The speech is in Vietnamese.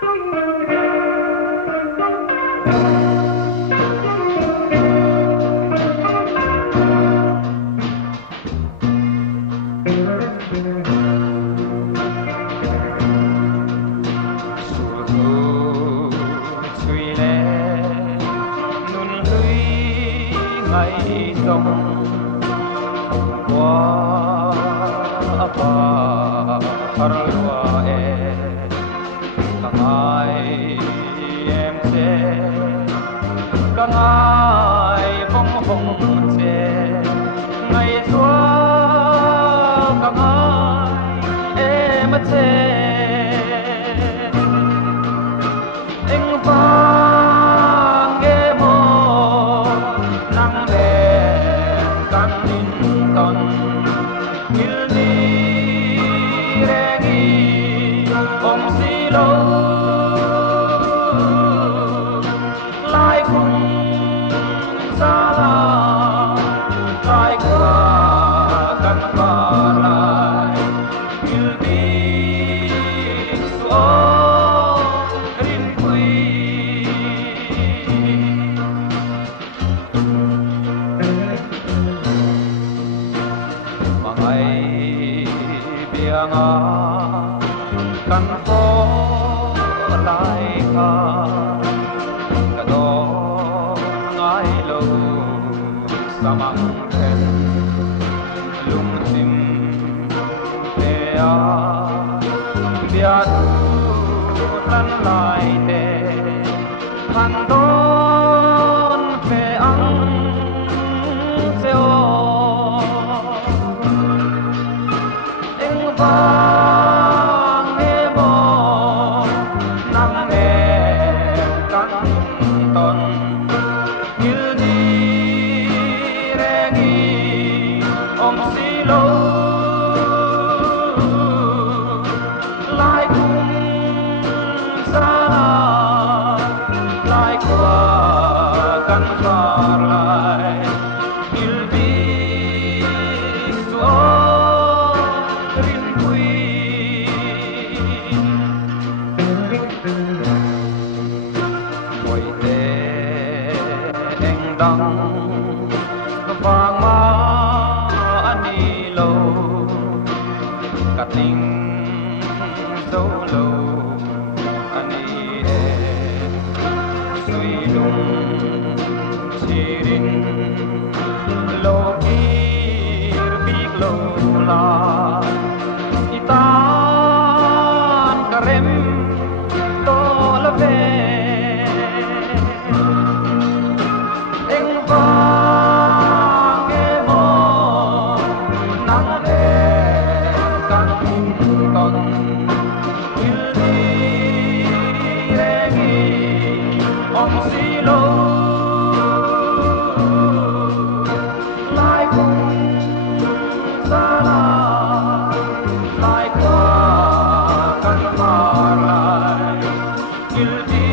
ngày đông qua apa harua cả ngày em sẽ cả ngày bông hồng sẽ ngày xưa cả ngày em sẽ anh vang nghe mơ nắng đèn căn in ton il đi regi bông xì lâu lại cùng xa la lại qua căn phá lại il đi xuống rin quy mà ngày biếng căn phố lại ca cả đó ngái lâu sa măng thèn lung tim để bia tan lại để han đón về ăn xeo anh vang nghe mơ nắng em căn ton như đi regi om xí lâu lại cùng xa lại qua căn phá lại il đi xuống rin quy mỗi tê anh đắng vàng má ani lâu cả tình dấu lâu ani em suy lung sirin lo kir big lo la itan karem to la ve anh vang nghe mơ nắng em căn ton il đi regi om xí lâu lại cùng xa la lại qua căn phá lại il đi